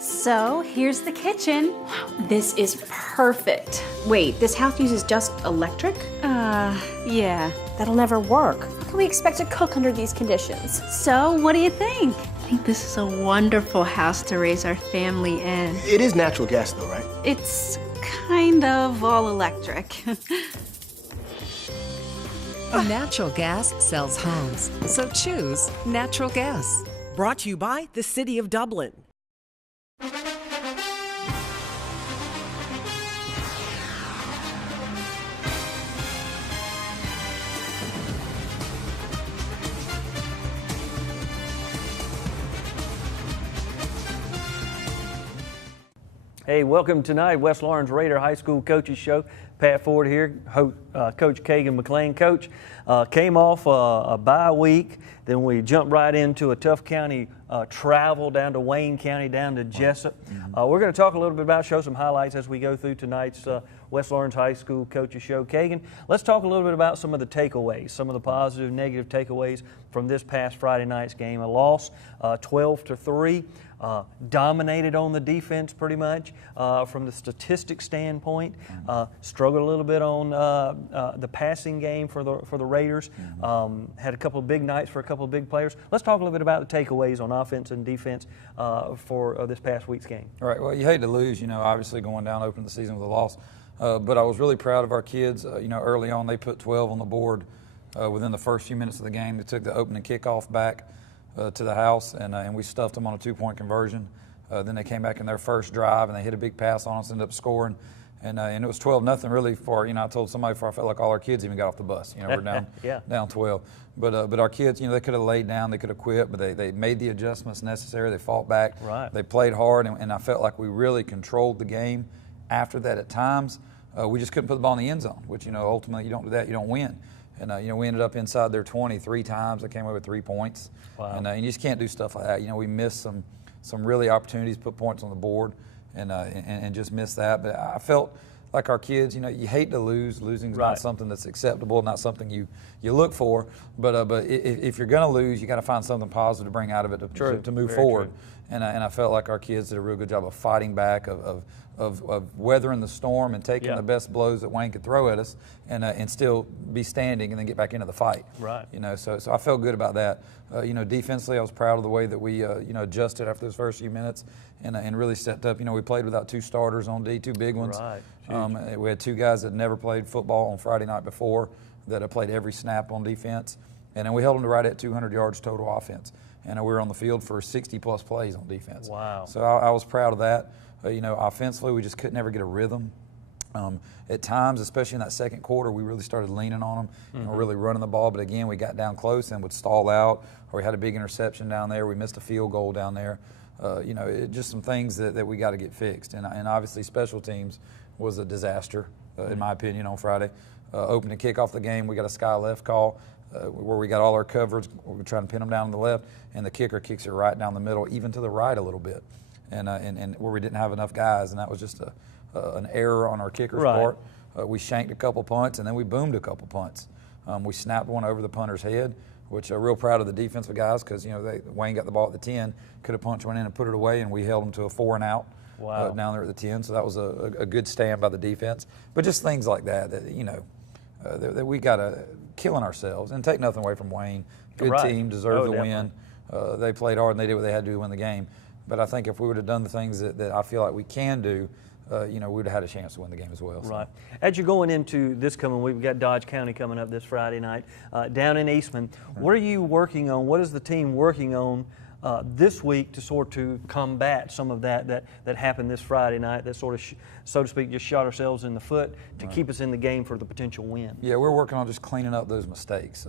So here's the kitchen. This is perfect. Wait, this house uses just electric? Yeah. That'll never work. How can we expect to cook under these conditions? So what do you think? I think this is a wonderful house to raise our family in. It is natural gas though, right? It's kind of all electric. Natural gas sells homes, so choose natural gas. Brought to you by the City of Dublin. Hey, welcome tonight, West Lawrence Raider High School Coaches Show. Pat Ford here, Coach Kagan McLean. Coach, came off a bye week, then we jumped right into a tough county travel down to Wayne County, down to Jessup. We're going to talk a little bit about, show some highlights as we go through tonight's West Lawrence High School Coaches Show. Kagan, let's talk a little bit about some of the takeaways, some of the positive, negative takeaways from this past Friday night's game. A loss, 12-3. Dominated on the defense pretty much from the statistics standpoint. Struggled a little bit on the passing game for the Raiders. Had a couple of big nights for a couple of big players. Let's talk a little bit about the takeaways on offense and defense for this past week's game. All right. Well, you hate to lose, obviously going down opening the season with a loss. But I was really proud of our kids. Early on they put 12 on the board within the first few minutes of the game. They took the opening kickoff back to the house, and we stuffed them on a 2-point conversion. Then they came back in their first drive, and they hit a big pass on us, ended up scoring. And it was 12-0 really for, I told somebody before, I felt like all our kids even got off the bus. We're down, down 12. But our kids, they could have laid down, they could have quit, but they made the adjustments necessary. They fought back. Right. They played hard, and I felt like we really controlled the game. After that, at times, we just couldn't put the ball in the end zone, which, ultimately you don't do that, you don't win. And, we ended up inside their 20 3 times. I came away with 3 points. Wow. And you just can't do stuff like that. We missed some really opportunities to put points on the board and just missed that. But I felt like our kids, you hate to lose. Losing is not something that's acceptable, not something you look for. But if you're going to lose, you got to find something positive to bring out of it to move forward. And I felt like our kids did a real good job of fighting back, of weathering the storm and taking the best blows that Wayne could throw at us and still be standing and then get back into the fight. Right. So I felt good about that. Defensively, I was proud of the way that we adjusted after those first few minutes and really stepped up. We played without 2 starters on D, 2 big ones. Right. We had 2 guys that never played football on Friday night before that have played every snap on defense. And then we held them to right at 200 yards total offense. And we were on the field for 60-plus plays on defense. Wow. So I was proud of that. Offensively, we just couldn't ever get a rhythm. At times, especially in that second quarter, we really started leaning on them and really running the ball. But again, we got down close and would stall out, or we had a big interception down there. We missed a field goal down there. Just some things that we got to get fixed. And obviously, special teams was a disaster, in my opinion, on Friday. Opening kickoff the game, we got a sky left call where we got all our coverage. We're trying to pin them down on the left, and the kicker kicks it right down the middle, even to the right a little bit. And where we didn't have enough guys, and that was just an error on our kicker's part. We shanked a couple punts, and then we boomed a couple punts. We snapped one over the punter's head, which I'm real proud of the defensive guys because Wayne got the ball at the 10, could have punched one in and put it away, and we held them to a 4 and out down there at the 10. So that was a good stand by the defense. But just things like that that we got to killing ourselves and take nothing away from Wayne. Good team, deserved the win. They played hard and they did what they had to do to win the game. But I think if we would have done the things that I feel like we can do, we would have had a chance to win the game as well. So. Right. As you're going into this coming week, we've got Dodge County coming up this Friday night down in Eastman. What are you working on? What is the team working on this week to sort of combat some of that happened this Friday night that sort of, so to speak, just shot ourselves in the foot to keep us in the game for the potential win? Yeah, we're working on just cleaning up those mistakes.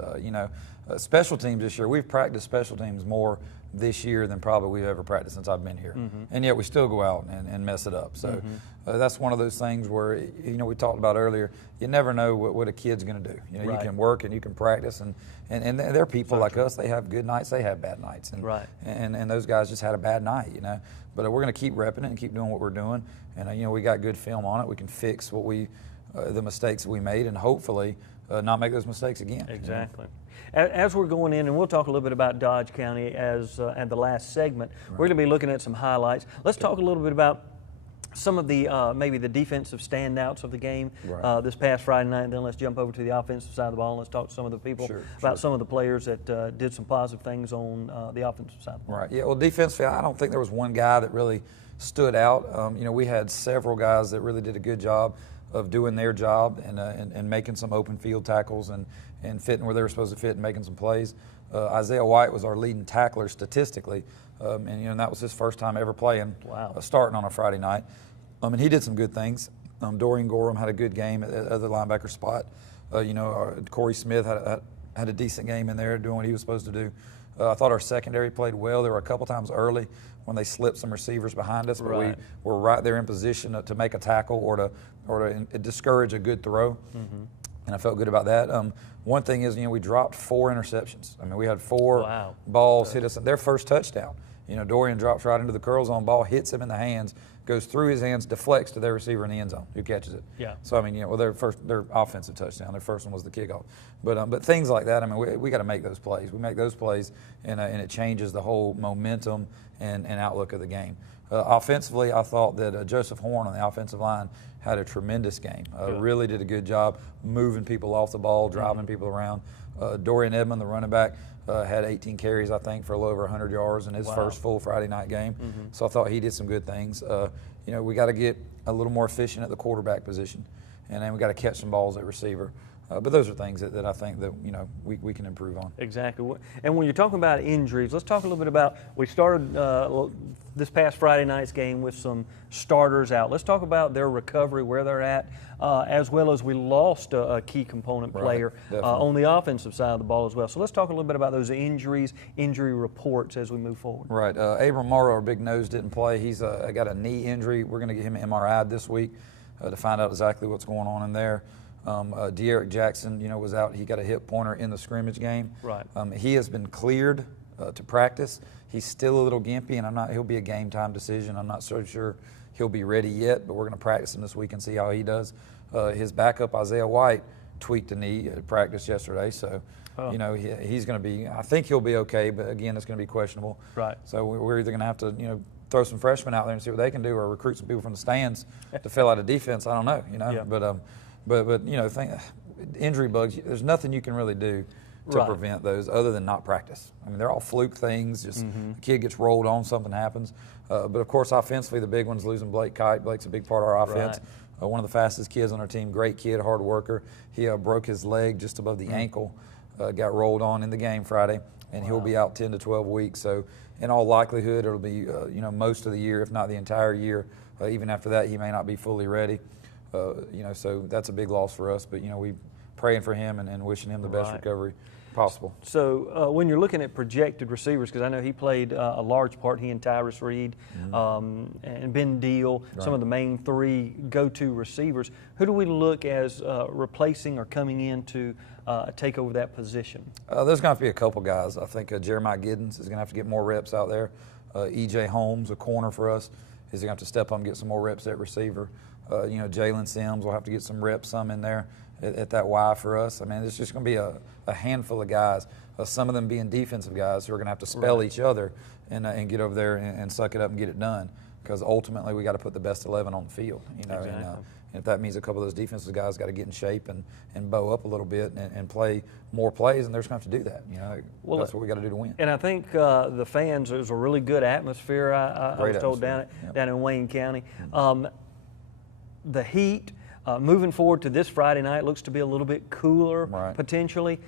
Special teams this year, we've practiced special teams more this year than probably we've ever practiced since I've been here. And yet we still go out and mess it up. So that's one of those things where, we talked about earlier, you never know what a kid's going to do. You can work and you can practice, and they're people like us. They have good nights, they have bad nights. And those guys just had a bad night, But we're going to keep repping it and keep doing what we're doing. And, we got good film on it. We can fix what the mistakes that we made, and hopefully not make those mistakes again. Exactly. As we're going in, and we'll talk a little bit about Dodge County as at the last segment, we're going to be looking at some highlights. Let's talk a little bit about some of the maybe the defensive standouts of the game this past Friday night, and then let's jump over to the offensive side of the ball and let's talk to some of the people about some of the players that did some positive things on the offensive side of the ball. Right. Yeah. Well, defensively, I don't think there was one guy that really stood out. You know, we had several guys that really did a good job of doing their job and making some open field tackles and fitting where they were supposed to fit and making some plays. Isaiah White was our leading tackler statistically, and you know that was his first time ever playing, starting on a Friday night. And he did some good things. Dorian Gorham had a good game at the linebacker spot. You know, Corey Smith had a decent game in there doing what he was supposed to do. I thought our secondary played well. There were a couple times early when they slipped some receivers behind us, but we were right there in position to make a tackle or to discourage a good throw. And I felt good about that. One thing is, you know, we dropped 4 interceptions. I mean, we had 4 balls hit us. Their first touchdown. You know, Dorian drops right into the curl zone, ball hits him in the hands, goes through his hands, deflects to their receiver in the end zone, who catches it. So I mean, you know, well, their offensive touchdown, their first one was the kickoff. But things like that, I mean, we got to make those plays. We make those plays, and it changes the whole momentum and outlook of the game. Offensively, I thought that Joseph Horn on the offensive line had a tremendous game. Really did a good job moving people off the ball, driving people around. Dorian Edmond, the running back, had 18 carries, I think, for a little over 100 yards in his first full Friday night game. So I thought he did some good things. You know, we got to get a little more efficient at the quarterback position, and then we got to catch some balls at receiver. But those are things that I think that, you know, we can improve on. Exactly. And when you're talking about injuries, let's talk a little bit about, we started this past Friday night's game with some starters out. Let's talk about their recovery, where they're at, as well as we lost a key component player on the offensive side of the ball as well. So let's talk a little bit about those injuries, injury reports as we move forward. Right. Abram Morrow, our big nose, didn't play. He's got a knee injury. We're going to get him MRI'd this week to find out exactly what's going on in there. De'Eric Jackson, you know, was out. He got a hip pointer in the scrimmage game. He has been cleared to practice. He's still a little gimpy, and he'll be a game time decision. I'm not so sure he'll be ready yet, but we're going to practice him this week and see how he does. His backup, Isaiah White, tweaked a knee at practice yesterday, so you know he's going to be. I think he'll be okay, but again, it's going to be questionable. So we're either going to have to, you know, throw some freshmen out there and see what they can do, or recruit some people from the stands to fill out a defense. I don't know, you know, but you know, injury bugs. There's nothing you can really do to prevent those other than not practice. I mean, they're all fluke things. Just a kid gets rolled on, something happens. But of course, offensively, the big one's losing Blake Kite. Blake's a big part of our offense. One of the fastest kids on our team. Great kid, hard worker. He broke his leg just above the ankle. Got rolled on in the game Friday, and he'll be out 10 to 12 weeks. So, in all likelihood, it'll be you know, most of the year, if not the entire year. Even after that, he may not be fully ready. You know, so that's a big loss for us. But you know, we praying for him and wishing him the best recovery possible. So when you're looking at projected receivers, because I know he played a large part, he and Tyrus Reed and Ben Deal, some of the main 3 go-to receivers, who do we look as replacing or coming in to take over that position? There's going to have to be a couple guys. I think Jeremiah Giddens is going to have to get more reps out there. E.J. Holmes, a corner for us, is going to have to step up and get some more reps at receiver. You know, Jalen Sims will have to get some reps, some in there at that Y for us. I mean, it's just going to be a handful of guys, some of them being defensive guys who are going to have to spell each other and get over there and suck it up and get it done, because ultimately we got to put the best 11 on the field. You know, and if that means a couple of those defensive guys got to get in shape and bow up a little bit and play more plays, and they're just going to have to do that. You know, that's what we got to do to win. And I think the fans, it was a really good atmosphere. I was told down in Wayne County. The heat. Moving forward to this Friday night, looks to be a little bit cooler potentially.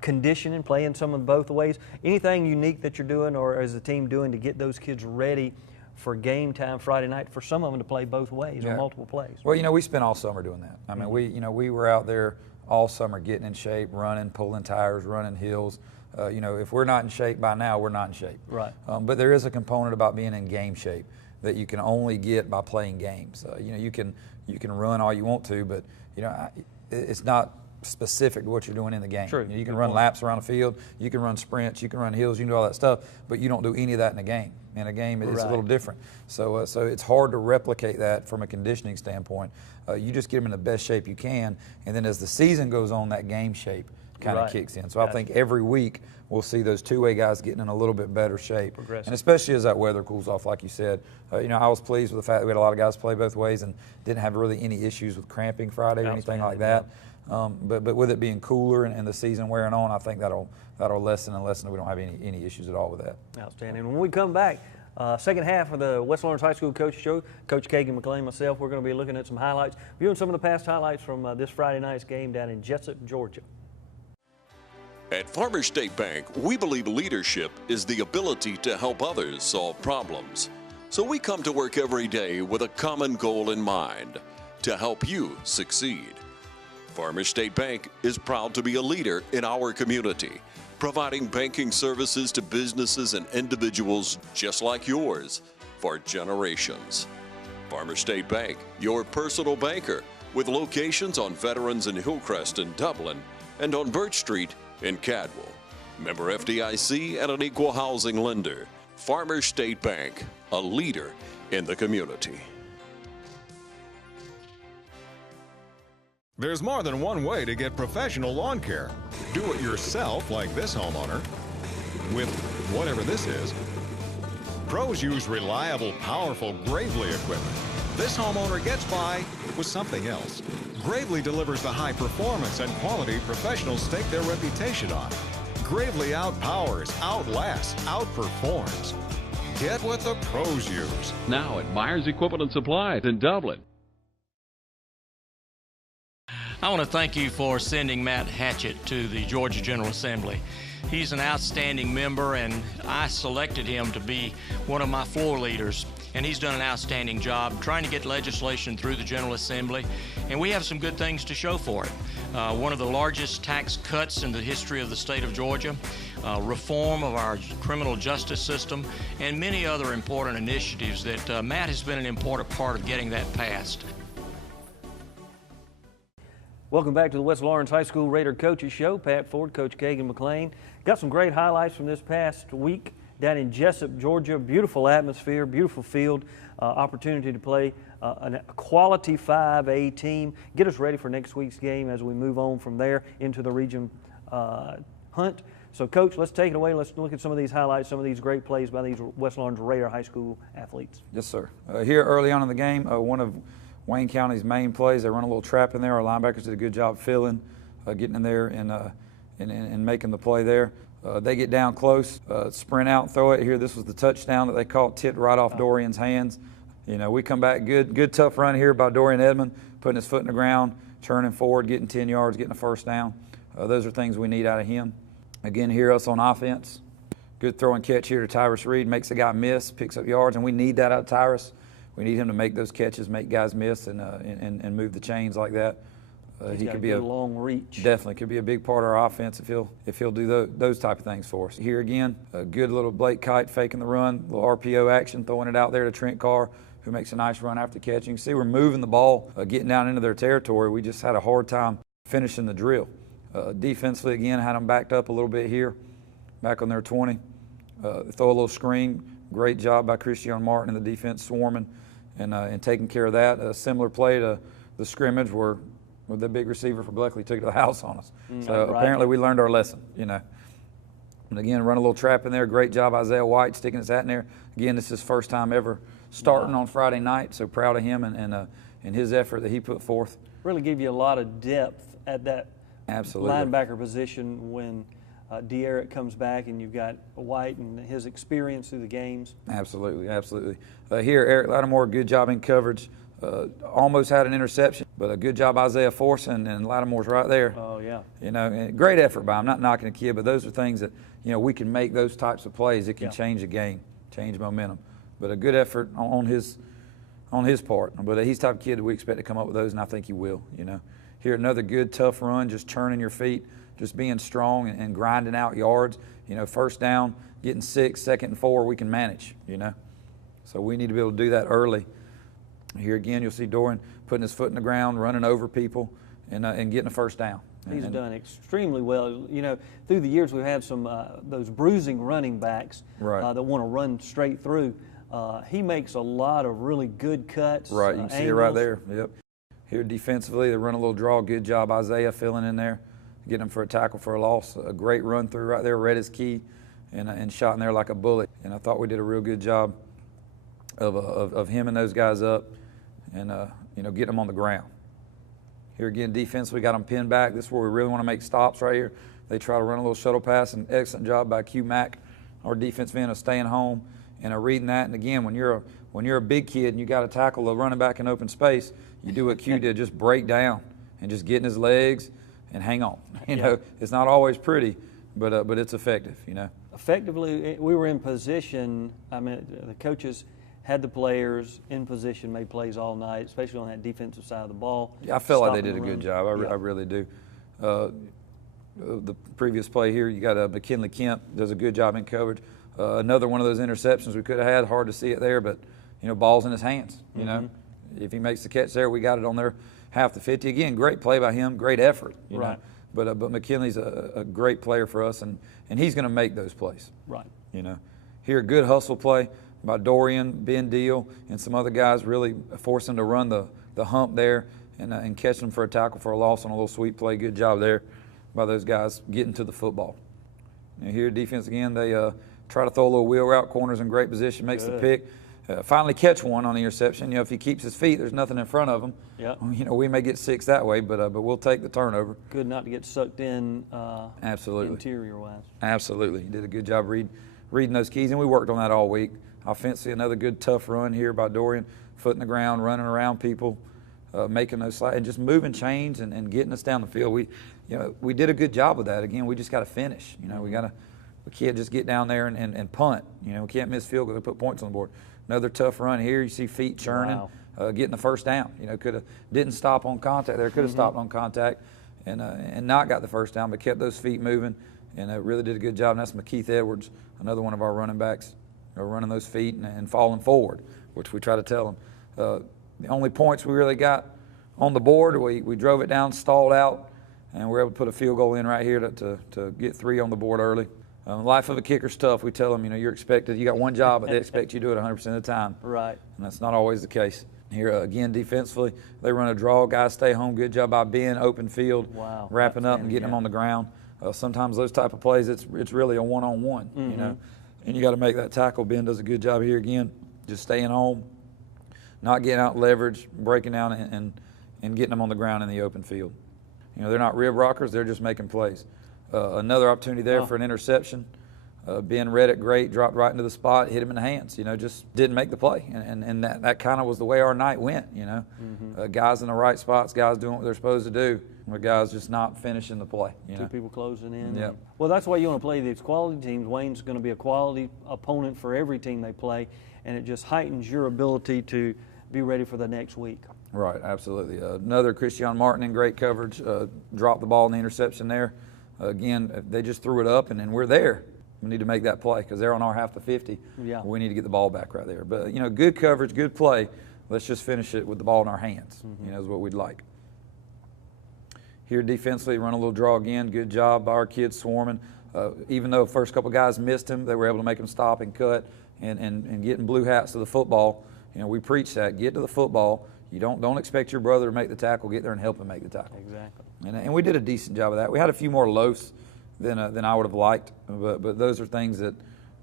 Conditioning, playing some of both ways. Anything unique that you're doing or is the team doing to get those kids ready for game time Friday night, for some of them to play both ways or multiple plays? Well, you know, we spent all summer doing that. I mean, we were out there all summer getting in shape, running, pulling tires, running hills. You know, if we're not in shape by now, we're not in shape. But there is a component about being in game shape that you can only get by playing games. You know, you can run all you want to, but you know, it's not specific to what you're doing in the game. True. You know, you can run laps around the field, you can run sprints, you can run hills, you can do all that stuff, but you don't do any of that in the game. In a game, it's Right. a little different. So it's hard to replicate that from a conditioning standpoint. You just get them in the best shape you can, and then as the season goes on, that game shape kind of Right. kicks in. So I think every week we'll see those two-way guys getting in a little bit better shape. Progressive. And especially as that weather cools off, like you said. I was pleased with the fact that we had a lot of guys play both ways and didn't have really any issues with cramping Friday or anything like that. But with it being cooler and the season wearing on, I think that'll lessen and lessen. We don't have any issues at all with that. Outstanding. When we come back, second half of the West Lawrence High School Coach Show, Coach Kagan McLean, myself, we're going to be looking at some highlights, viewing some of the past highlights from this Friday night's game down in Jessup, Georgia. At Farmers State Bank, we believe leadership is the ability to help others solve problems. So we come to work every day with a common goal in mind, to help you succeed. Farmers State Bank is proud to be a leader in our community, providing banking services to businesses and individuals just like yours for generations. Farmers State Bank, your personal banker, with locations on Veterans and Hillcrest in Dublin and on Birch Street in Cadwell. Member FDIC and an equal housing lender. Farmers State Bank, a leader in the community. There's more than one way to get professional lawn care. Do it yourself, like this homeowner, with whatever this is. Pros use reliable, powerful Gravely equipment. This homeowner gets by with something else. Gravely delivers the high performance and quality professionals stake their reputation on. Gravely outpowers, outlasts, outperforms. Get what the pros use. Now at Myers Equipment and Supplies in Dublin. I want to thank you for sending Matt Hatchett to the Georgia General Assembly. He's an outstanding member, and I selected him to be one of my floor leaders. And he's done an outstanding job trying to get legislation through the General Assembly, and we have some good things to show for it. One of the largest tax cuts in the history of the state of Georgia, reform of our criminal justice system, and many other important initiatives that Matt has been an important part of getting that passed. Welcome back to the West Lawrence High School Raider Coaches Show. Pat Ford, Coach Kagan McLean. Got some great highlights from this past week down in Jessup, Georgia. Beautiful atmosphere, beautiful field, opportunity to play a quality 5A team. Get us ready for next week's game as we move on from there into the region hunt. So, Coach, let's take it away. Let's look at some of these highlights, some of these great plays by these West Lawrence Raider High School athletes. Yes, sir. Here early on in the game, one of Wayne County's main plays, they run a little trap in there. Our linebackers did a good job filling, getting in there and making the play there. They get down close, sprint out, throw it here. This was the touchdown that they caught, tipped right off Dorian's hands. We come back, good tough run here by Dorian Edmond, putting his foot in the ground, turning forward, getting 10 yards, getting a first down. Those are things we need out of him. Again, here us on offense. Good throw and catch here to Tyrus Reed, makes a guy miss, picks up yards, and we need that out of Tyrus. We need him to make those catches, make guys miss, and move the chains like that. He could be a long reach. Definitely could be a big part of our offense if he'll do those type of things for us. Here again, a good little Blake Kite faking the run, little RPO action, throwing it out there to Trent Carr, who makes a nice run after catching. You can see we're moving the ball, getting down into their territory. We just had a hard time finishing the drill. Defensively, again, had them backed up a little bit here, back on their 20. Throw a little screen. Great job by Christian Martin and the defense swarming and taking care of that. A similar play to the scrimmage where the big receiver for Bleckley took it to the house on us. So apparently we learned our lesson, And again, run a little trap in there. Great job, Isaiah White, sticking his hat in there. Again, this is his first time ever starting on Friday night, so proud of him and his effort that he put forth. Really give you a lot of depth at that Absolutely. linebacker position when De'Eric comes back and you've got White and his experience through the games. Absolutely, absolutely. Here, Eric Lattimore, good job in coverage. Almost had an interception, but a good job Isaiah forcing, and Lattimore's right there. Oh, yeah. And great effort by him. Not knocking the kid, but those are things that, we can make those types of plays. It can change a game, change momentum. But a good effort on his part. But he's the type of kid that we expect to come up with those, and I think he will, Here, another good, tough run, just churning your feet, just being strong and grinding out yards. First down, getting 6, 2nd and 4, we can manage, So we need to be able to do that early. Here again, you'll see Dorian putting his foot in the ground, running over people, and getting a first down. He's done extremely well. You know, through the years we've had some those bruising running backs Right. that want to run straight through. He makes a lot of really good cuts. Right, you can see it right there. Yep. Here defensively, they run a little draw. Good job, Isaiah, filling in there, getting him for a tackle for a loss. A great run through right there, read his key, and shot in there like a bullet. And I thought we did a real good job of hemming those guys up and you know, getting them on the ground. Here again, defense, we got them pinned back. This is where we really want to make stops right here. They try to run a little shuttle pass, and excellent job by Q Mac, our defensive end, of staying home and reading that. And again, when you're a big kid and you got to tackle a running back in open space, you do what Q did, just break down and just get in his legs and hang on. You know, it's not always pretty, but it's effective. You know, effectively, we were in position. I mean, the coaches had the players in position, made plays all night, especially on that defensive side of the ball. Yeah, I felt like they did a good job. I really do. The previous play here, you got McKinley Kemp does a good job in coverage. Another one of those interceptions we could have had. Hard to see it there, but you know, ball's in his hands. You know, if he makes the catch there, we got it on there half the 50. Again, great play by him, great effort. You know? But McKinley's a great player for us, and he's going to make those plays. Right. You know, here a good hustle play by Dorian, Ben Deal, and some other guys, really forcing him to run the hump there and catching him for a tackle for a loss on a little sweep play. Good job there by those guys getting to the football. And here defense again, they try to throw a little wheel route, corners in great position, makes the pick. Finally catch one on the interception. You know, if he keeps his feet, there's nothing in front of him. Yeah. You know, we may get 6 that way, but we'll take the turnover. Good not to get sucked in. Absolutely. Interior-wise. Absolutely. He did a good job reading those keys, and we worked on that all week. Offensively, another good tough run here by Dorian, foot in the ground, running around people, making those slides, and just moving chains and getting us down the field. We did a good job with that. Again, we just got to finish. You know, we can't just get down there and punt. You know, we can't miss field goals and put points on the board. Another tough run here. You see feet churning, getting the first down. You know, didn't stop on contact there. Could have stopped on contact and not got the first down, but kept those feet moving and really did a good job. And that's McKeith Edwards, another one of our running backs, running those feet and falling forward, which we try to tell them. The only points we really got on the board, we drove it down, stalled out, and we were able to put a field goal in right here to get 3 on the board early. Life of a kicker's tough. We tell them, you know, you're expected, you got one job, but they expect you to do it 100% of the time. Right. And that's not always the case. Here, again, defensively, they run a draw, guys stay home. Good job by Ben, open field, wrapping up and getting them on the ground. Sometimes those type of plays, it's really a one-on-one, you know. And you got to make that tackle. Ben does a good job here again, just staying home, not getting out leverage, breaking down and getting them on the ground in the open field. You know, they're not rib rockers, they're just making plays. Another opportunity there for an interception. Ben read it great, dropped right into the spot, hit him in the hands, you know, just didn't make the play. And that kind of was the way our night went, you know. Guys in the right spots, guys doing what they're supposed to do, but guys just not finishing the play. You know? 2 people closing in. Yep. Well, that's why you want to play these quality teams. Wayne's going to be a quality opponent for every team they play, and it just heightens your ability to be ready for the next week. Right, absolutely. Another Christian Martin in great coverage, dropped the ball in the interception there. Again, they just threw it up, and we're there. We need to make that play because they're on our half the 50. Yeah. We need to get the ball back right there. But, you know, good coverage, good play. Let's just finish it with the ball in our hands, you know, is what we'd like. Here defensively, run a little draw again. Good job by our kids swarming. Even though the first couple guys missed him, they were able to make them stop and cut and getting blue hats to the football. You know, we preach that. Get to the football. You don't expect your brother to make the tackle. Get there and help him make the tackle. Exactly. And we did a decent job of that. We had a few more loafs than I would have liked, but those are things that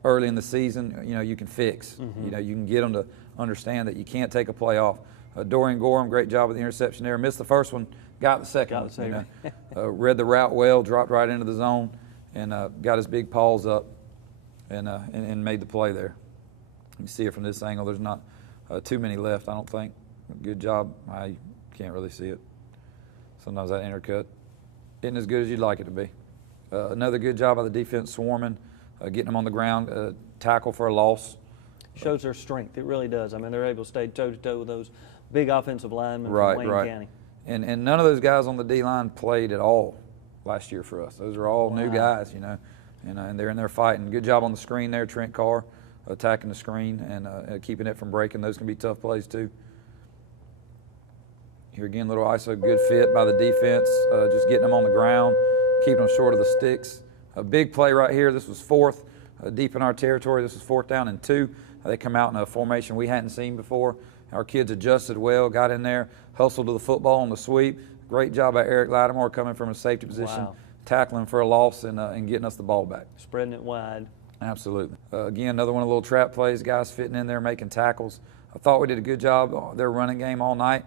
early in the season, you know, you can fix. You know, you can get them to understand that you can't take a play off. Dorian Gorham, great job with the interception there. Missed the first one, got the second one. You know. Read the route well, dropped right into the zone, and got his big paws up and made the play there. You can see it from this angle. There's not too many left, I don't think. Good job. I can't really see it. Sometimes that intercut isn't as good as you'd like it to be. Another good job by the defense swarming, getting them on the ground, tackle for a loss. Shows their strength. It really does. I mean, they're able to stay toe-to-toe with those big offensive linemen from Wayne County. And none of those guys on the D-line played at all last year for us. Those are all new guys, you know, and they're in there fighting. Good job on the screen there, Trent Carr, attacking the screen and keeping it from breaking. Those can be tough plays too. Here again, little ISO, good fit by the defense, just getting them on the ground, keeping them short of the sticks. A big play right here. This was fourth, deep in our territory. This was 4th down and 2. They come out in a formation we hadn't seen before. Our kids adjusted well, got in there, hustled to the football on the sweep. Great job by Eric Lattimore coming from a safety position, tackling for a loss and getting us the ball back. Spreading it wide. Absolutely. Again, another one of the little trap plays, guys fitting in there, making tackles. I thought we did a good job. Their running game all night.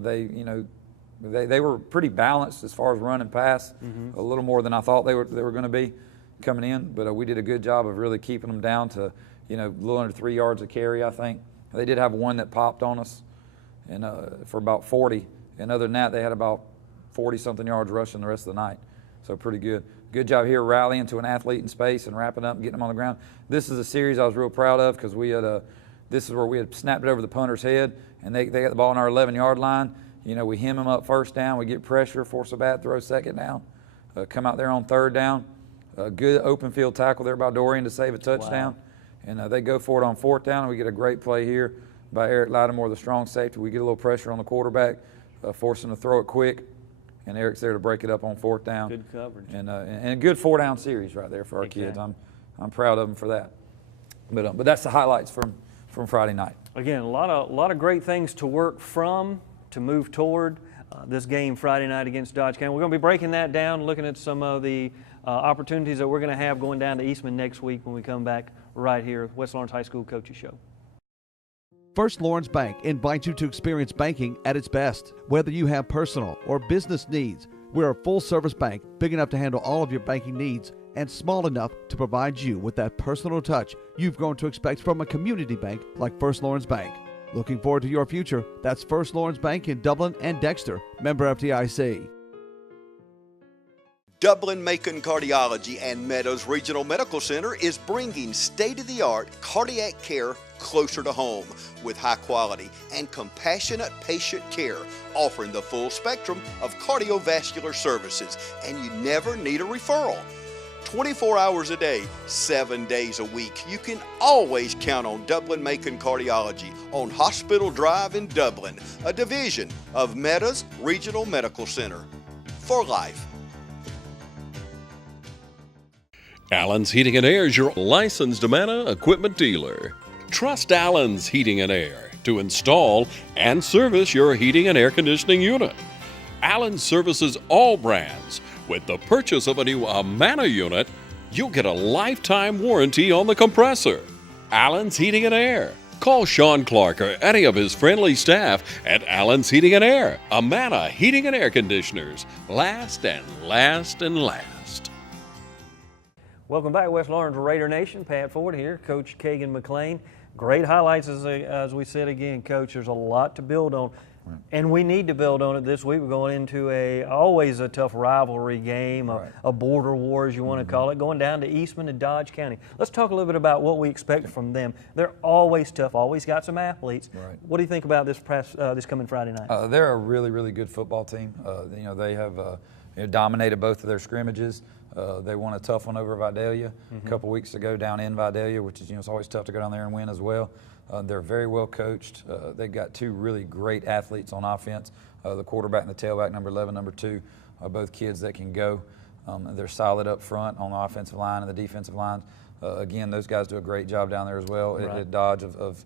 They were pretty balanced as far as run and pass, a little more than I thought they were going to be coming in. But we did a good job of really keeping them down to, a little under 3 yards a carry, I think. They did have one that popped on us and for about 40. And other than that, they had about 40-something yards rushing the rest of the night. So pretty good. Good job here rallying to an athlete in space and wrapping up and getting them on the ground. This is a series I was real proud of because this is where we had snapped it over the punter's head, and they got the ball on our 11-yard line. We hem them up 1st down. We get pressure, force a bad throw 2nd down, come out there on 3rd down. A good open field tackle there by Dorian to save a touchdown. Wow. And they go for it on 4th down, and we get a great play here by Eric Lattimore, the strong safety. We get a little pressure on the quarterback, force him to throw it quick, and Eric's there to break it up on 4th down. Good coverage. And a good 4-down series right there for our kids. I'm proud of them for that. But that's the highlights from Friday night. Again, a lot of great things to work from, to move toward this game Friday night against Dodge County. We're going to be breaking that down, looking at some of the opportunities that we're going to have going down to Eastman next week when we come back right here at West Lawrence High School Coaches Show. First Lawrence Bank invites you to experience banking at its best. Whether you have personal or business needs, we're a full-service bank big enough to handle all of your banking needs and small enough to provide you with that personal touch you've grown to expect from a community bank like First Lawrence Bank. Looking forward to your future? That's First Lawrence Bank in Dublin and Dexter. Member FDIC. Dublin-Macon Cardiology and Meadows Regional Medical Center is bringing state-of-the-art cardiac care closer to home with high quality and compassionate patient care, offering the full spectrum of cardiovascular services, and you never need a referral. 24 hours a day, 7 days a week. You can always count on Dublin-Macon Cardiology on Hospital Drive in Dublin, a division of Meadows Regional Medical Center. For life. Allen's Heating and Air is your licensed Amana equipment dealer. Trust Allen's Heating and Air to install and service your heating and air conditioning unit. Allen services all brands. With the purchase of a new Amana unit, you'll get a lifetime warranty on the compressor. Allen's Heating and Air. Call Sean Clark or any of his friendly staff at Allen's Heating and Air. Amana Heating and Air Conditioners. Last and last and last. Welcome back, West Lawrence Raider Nation. Pat Ford here, Coach Kagan McLean. Great highlights, as we said again, Coach. There's a lot to build on. And we need to build on it this week. We're going into always a tough rivalry game, a border war, as you want to call it, going down to Eastman and Dodge County. Let's talk a little bit about what we expect from them. They're always tough, always got some athletes. Right. What do you think about this coming Friday night? They're a really, really good football team. They have dominated both of their scrimmages. They won a tough one over Vidalia a couple weeks ago down in Vidalia, which is it's always tough to go down there and win as well. They're very well coached. They've got 2 really great athletes on offense, the quarterback and the tailback, number 11, number 2, both kids that can go. They're solid up front on the offensive line and the defensive line. Again, those guys do a great job down there as well. At Dodge of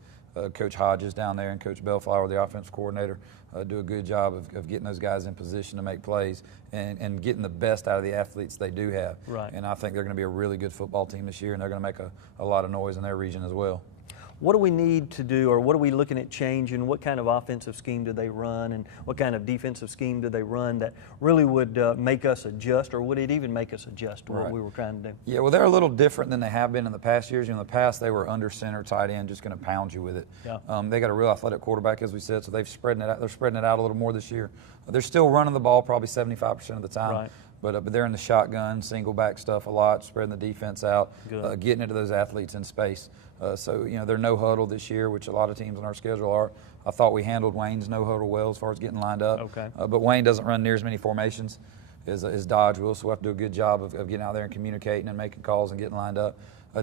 Coach Hodges down there and Coach Bellflower, the offensive coordinator, do a good job of getting those guys in position to make plays and getting the best out of the athletes they do have. Right. And I think they're going to be a really good football team this year, and they're going to make a lot of noise in their region as well. What do we need to do, or what are we looking at changing? What kind of offensive scheme do they run, and what kind of defensive scheme do they run that really would make us adjust, or would it even make us adjust to what we were trying to do? Yeah, well, they're a little different than they have been in the past years. In the past, they were under center, tight end, just going to pound you with it. Yeah. They got a real athletic quarterback, as we said, so they've spreading it out. They're spreading it out a little more this year. They're still running the ball probably 75% of the time. Right. But they're in the shotgun, single back stuff a lot, spreading the defense out, getting into those athletes in space. So they're no huddle this year, which a lot of teams on our schedule are. I thought we handled Wayne's no huddle well as far as getting lined up. Okay. But Wayne doesn't run near as many formations as Dodge will, so we have to do a good job of getting out there and communicating and making calls and getting lined up.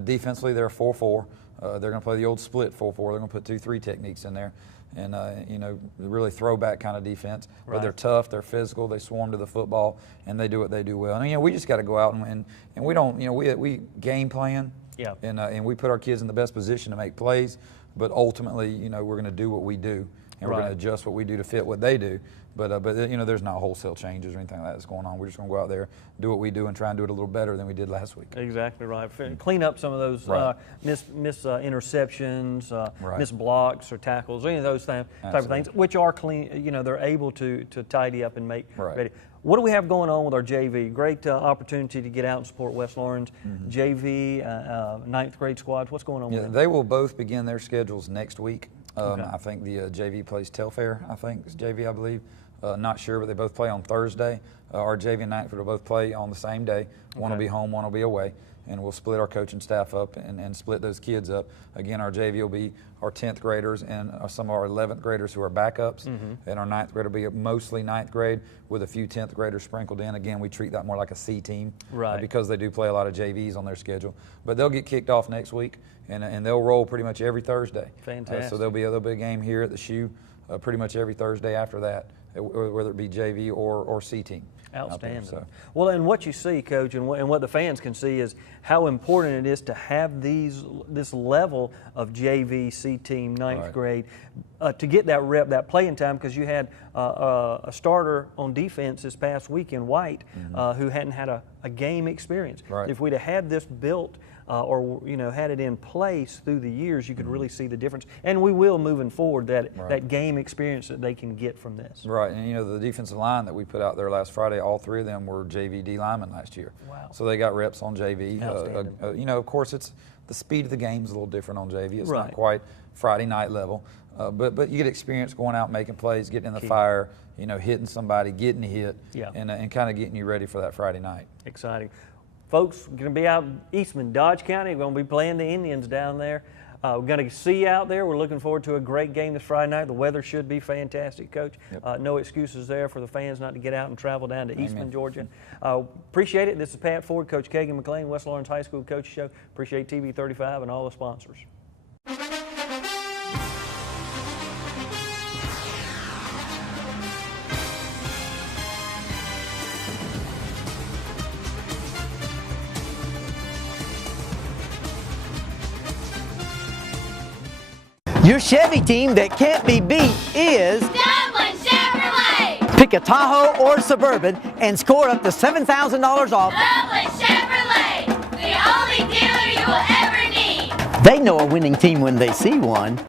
Defensively, they're 4-4. They're going to play the old split 4-4. They're going to put 2-3 techniques in there. you know, really throwback kind of defense. But Right. they're tough, they're physical, they swarm to the football, and they do what they do well. And you know, we just got to go out and we don't, you know, we game plan. Yeah. And we put our kids in the best position to make plays. But ultimately, you know, we're going to do what we do, and we're going to adjust what we do to fit what they do. But you know, there's not wholesale changes or anything like that that's going on. We're just going to go out there, do what we do, and try and do it a little better than we did last week. Exactly right. Clean up some of those interceptions, missed blocks or tackles, any of those type of things, which are clean. You know, they're able to tidy up and make ready. What do we have going on with our JV? Great opportunity to get out and support West Lawrence JV, 9th grade squads. What's going on with them? They will both begin their schedules next week. I think the JV plays Telfair, I think, is JV, I believe. Not sure, but they both play on Thursday. Our JV and 9th will both play on the same day. One will be home, one will be away. And we'll split our coaching staff up and split those kids up. Again, our JV will be our 10th graders and some of our 11th graders who are backups. And our 9th grade will be mostly 9th grade with a few 10th graders sprinkled in. Again, we treat that more like a C team because they do play a lot of JVs on their schedule. But they'll get kicked off next week, and they'll roll pretty much every Thursday. Fantastic. So there'll be a game here at the Shoe pretty much every Thursday after that, whether it be JV or C team. Outstanding. So. Well, and what you see, Coach, and what the fans can see is how important it is to have this level of JV, C team, 9th grade, to get that rep, that playing time, because you had a starter on defense this past week in White who hadn't had a game experience. If we'd have had this built or you know, had it in place through the years, you could really see the difference. And we will moving forward, that game experience that they can get from this. Right, and you know, the defensive line that we put out there last Friday, all 3 of them were JVD linemen last year. Wow. So they got reps on JV. You know, of course, it's the speed of the game is a little different on JV. It's not quite Friday night level, but you get experience going out, making plays, getting in the fire, you know, hitting somebody, getting hit, and kind of getting you ready for that Friday night. Exciting. Folks, going to be out in Eastman, Dodge County. We're going to be playing the Indians down there. We're going to see you out there. We're looking forward to a great game this Friday night. The weather should be fantastic, Coach. No excuses there for the fans not to get out and travel down to Eastman, Georgia. Appreciate it. This is Pat Ford, Coach Kagan McLean, West Lawrence High School Coach Show. Appreciate TV 35 and all the sponsors. Your Chevy team that can't be beat is Dublin Chevrolet! Pick a Tahoe or Suburban and score up to $7,000 off. Dublin Chevrolet! The only dealer you will ever need! They know a winning team when they see one.